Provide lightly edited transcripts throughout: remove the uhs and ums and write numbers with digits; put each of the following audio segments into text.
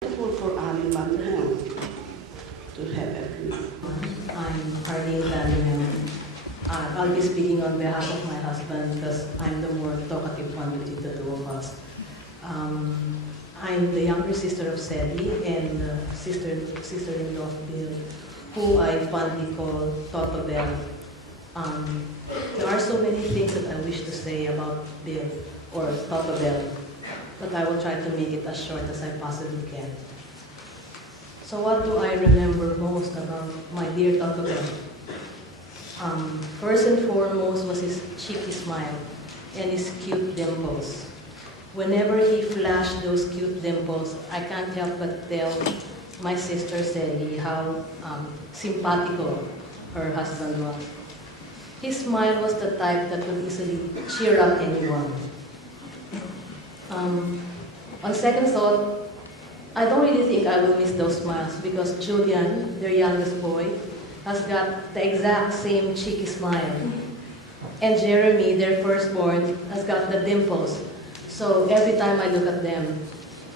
For our mother to have a I'm Arlene Daniel. I'll be speaking on behalf of my husband because I'm the more talkative one between the two of us. I'm the younger sister of Sally and sister-in-law of Bill, who I fondly call Toto Bell. There are so many things that I wish to say about Bill or Toto Bell, but I will try to make it as short as I possibly can. So what do I remember most about my dear Toto Bell? First and foremost was his cheeky smile and his cute dimples. Whenever he flashed those cute dimples, I can't help but tell my sister Sally how simpatico her husband was. His smile was the type that would easily cheer up anyone. On second thought, I don't really think I will miss those smiles because Julian, their youngest boy, has got the exact same cheeky smile. And Jeremy, their firstborn, has got the dimples. So every time I look at them,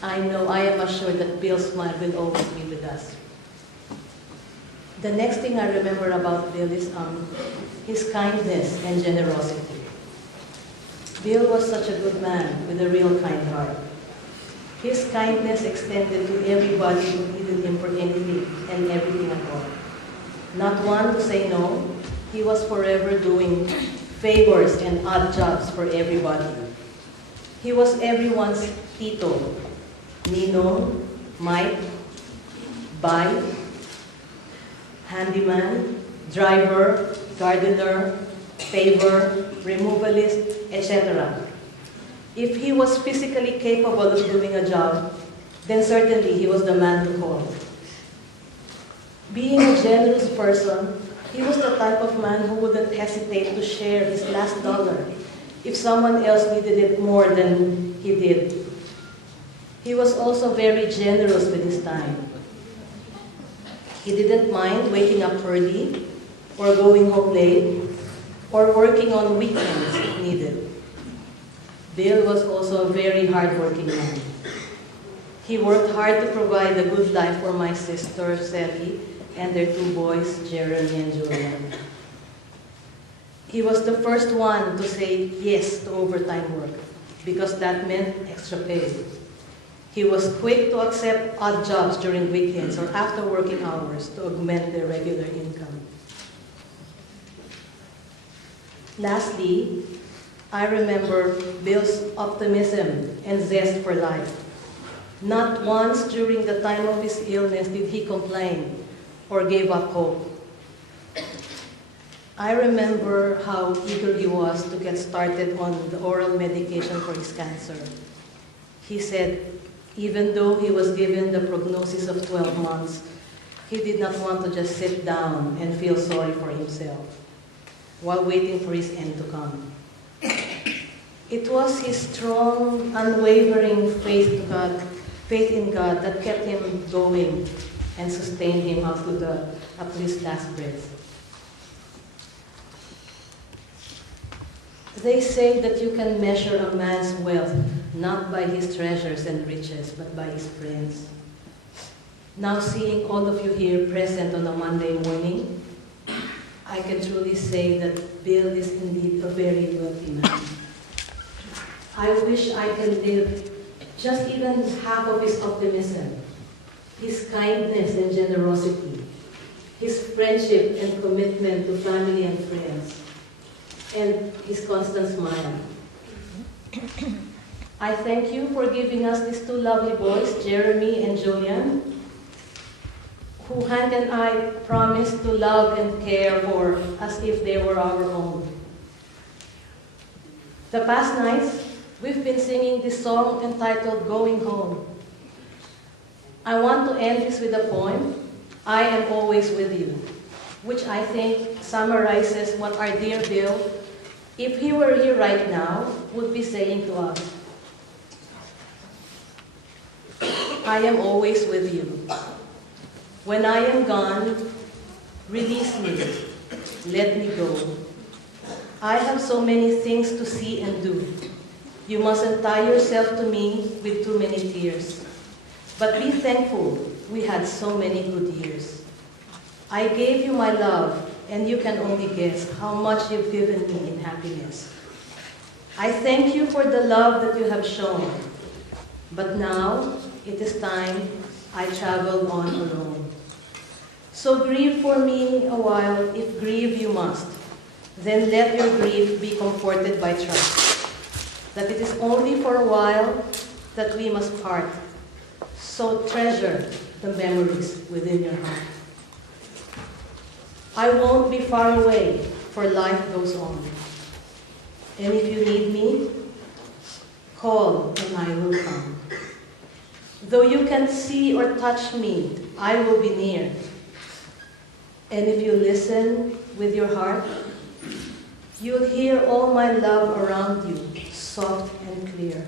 I know I am assured that Bill's smile will always be with us. The next thing I remember about Bill is his kindness and generosity. Bill was such a good man with a real kind heart. His kindness extended to everybody who needed him for anything and everything at all. Not one to say no, he was forever doing favors and odd jobs for everybody. He was everyone's tito, Nino, Mike, Bay, handyman, driver, gardener, paver, removalist, etc. If he was physically capable of doing a job, then certainly he was the man to call. Being a generous person, he was the type of man who wouldn't hesitate to share his last dollar if someone else needed it more than he did. He was also very generous with his time. He didn't mind waking up early, or going home late, or working on weekends if needed. Bill was also a very hard-working man. He worked hard to provide a good life for my sister, Sally, and their two boys, Jeremy and Julian. He was the first one to say yes to overtime work because that meant extra pay. He was quick to accept odd jobs during weekends or after working hours to augment their regular income. Lastly, I remember Bill's optimism and zest for life. Not once during the time of his illness did he complain or gave up hope. I remember how eager he was to get started on the oral medication for his cancer. He said, even though he was given the prognosis of 12 months, he did not want to just sit down and feel sorry for himself while waiting for his end to come. It was his strong, unwavering faith in God that kept him going and sustained him up to his last breath. They say that you can measure a man's wealth not by his treasures and riches, but by his friends. Now seeing all of you here present on a Monday morning, I can truly say that Bill is indeed a very wealthy man. I wish I could live just even half of his optimism, his kindness and generosity, his friendship and commitment to family and friends, and his constant smile. I thank you for giving us these two lovely boys, Jeremy and Julian, who Hank and I promised to love and care for as if they were our own. The past nights, we've been singing this song entitled Going Home. I want to end this with a poem, I Am Always With You, which I think summarizes what our dear Bill, if he were here right now, would be saying to us. I am always with you. When I am gone, release me, let me go. I have so many things to see and do. You mustn't tie yourself to me with too many tears. But be thankful we had so many good years. I gave you my love, and you can only guess how much you've given me in happiness. I thank you for the love that you have shown. But now, it is time I travel on alone. So grieve for me a while, if grieve you must. Then let your grief be comforted by trust, that it is only for a while that we must part. So treasure the memories within your heart. I won't be far away, for life goes on. And if you need me, call and I will come. Though you can't see or touch me, I will be near. And if you listen with your heart, you'll hear all my love around you, soft and clear.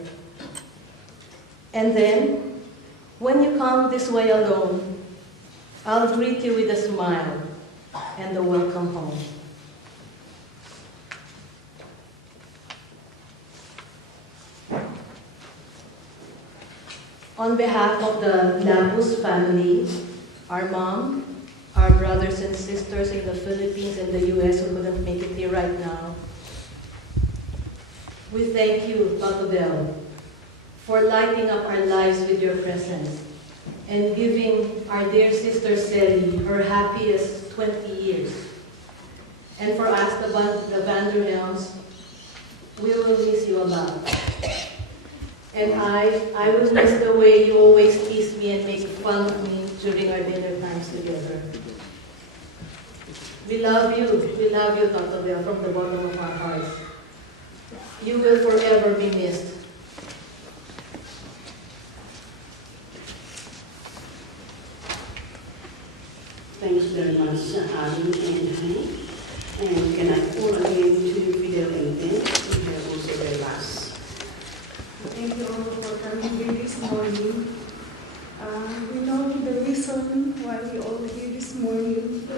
And then, when you come this way alone, I'll greet you with a smile and a welcome home. On behalf of the Labus family, our mom, our brothers and sisters in the Philippines and the US who couldn't make it here right now, we thank you, Tata Bell, for lighting up our lives with your presence and giving our dear sister Sally her happiest 20 years. And for us, the Vanderhelms, we will miss you a lot. And I will miss the way you always tease me and make fun of me during our dinner times together. We love you, Tata Bell, from the bottom of our hearts. You will forever be missed. Thanks very much, Arun and Honey. And can I call again to Fidel and Ben? We have also their last. Thank you all for coming here this morning. We know the reason why we all here this morning,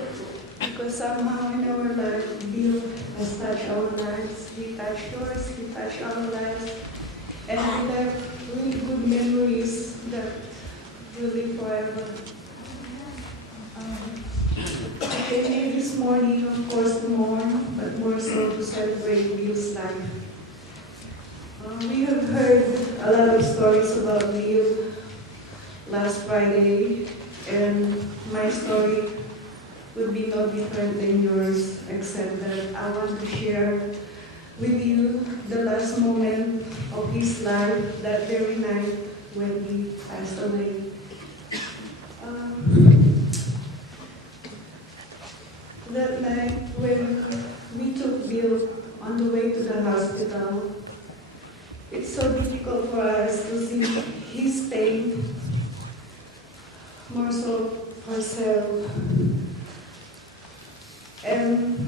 because somehow in our life, Bill has touched our lives. He touched yours, he touched our lives, and we have really good memories that will live forever. I came here this morning, of course, to mourn, but more so to celebrate Bill's life. We have heard a lot of stories about Bill last Friday, and my story will be no different than yours, except that I want to share with you the last moment of his life, that very night when he passed away. That night when we took Bill on the way to the hospital, it's so difficult for us to see his pain, more so for self. And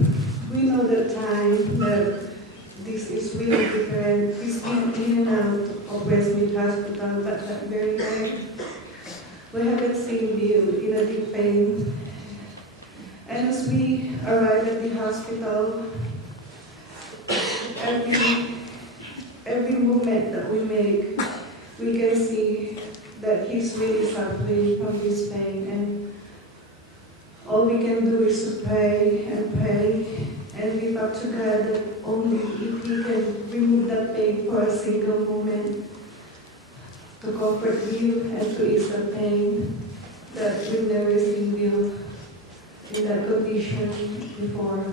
we know the time that this is really different. He's been in and out of Westmead Hospital, but that very night, we haven't seen Bill in a deep pain. And as we arrive at the hospital, every movement that we make, we can see that he's really suffering from this pain. And all we can do is to pray, and we talk to God that only if He can remove that pain for a single moment, to comfort you and to ease the pain, that we've never seen Bill in that condition before.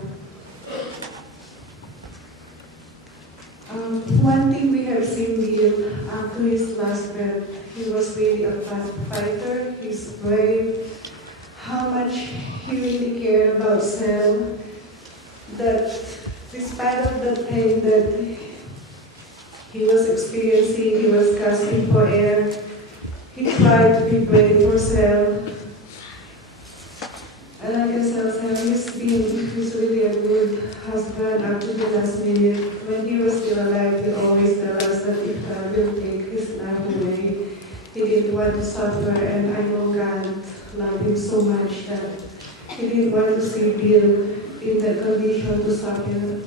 One thing we have seen Bill after his last breath, he was really a fighter, he's brave, how much he really cared about Sel, that despite of the pain that he was experiencing, he was gasping for air, he tried to be brave for Sel. And I can tell Sel, he's really a good husband up to the last minute. When he was still alive, he always tell us that if God will take his life away, he didn't want to suffer, and I know God loved him so much that he didn't want to see Bill in that condition to suffer.